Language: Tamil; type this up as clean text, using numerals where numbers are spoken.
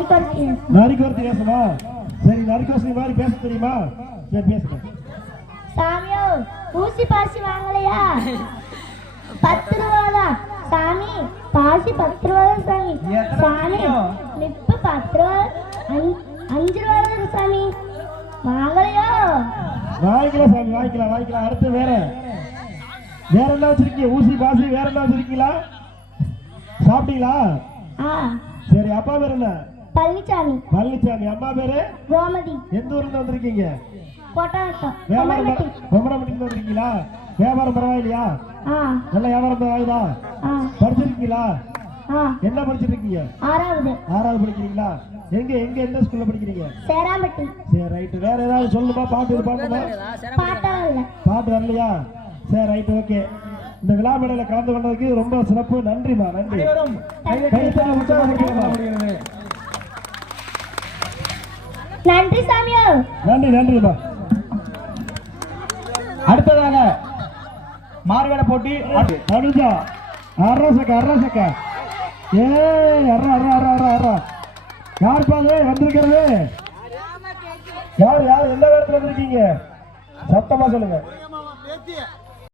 நரிக்கோர்த்தி பேசுமா? சரி, நரிக்கோசி மாதிரி பேச தெரியுமா? சரி பேசுங்க. சாமியோ ஊசி பாசி வாங்கலையா? 10 ரூபாதா சாமி? பாசி 10 ரூபாதா சாமி? சாமி லிப்பு 10 ரூபா 5 ரூபாதா சாமி? வாங்கலையோ? வாங்கிக்கலாம் சாமி, வாங்கிக்கலாம். அடுத்து வேற என்ன வச்சிருக்கீங்க? ஊசி பாசி வேற என்ன வச்சிருக்கீங்களா? சாப்பிட்டீங்களா? சரி, அப்பா பேர் என்ன? பழனிசாமி. அம்மா பேரு கோமதி. எந்த ஊர்ல இருந்து வந்திருக்கீங்க? கொமரம்பட்டியில வந்திருக்கீங்களா? வியாபாரம் பரவாயில்லையா? நல்ல வியாபாரம் பரவாயில்லையா? படிச்சிருக்கீங்களா? என்ன படிச்சிட்டு இருக்கீங்க? 6வது படிக்கிறீங்களா? எங்க எந்த ஸ்கூல்ல படிக்கிறீங்க? சேராம்பட்டி. சரி ரைட். வேற ஏதாவது சொல்லுமா? பாட்டு பாட்டுமா? பாட்டு வரலையா? சரி ரைட், ஓகே. இந்த விழா மேடையில கலந்து கொண்டதுக்கு ரொம்ப சிறப்பு. நன்றிமா, நன்றி. நன்றி சாமியோ. நன்றிமா. அடுத்ததாக மார்வேட போட்டி. அனுஜா அர்ரா ஏ அர்ரா யார் பாது வந்திருக்கிறது? யார் எந்த இடத்துல வந்திருக்கீங்க? சத்தமா சொல்லுங்க.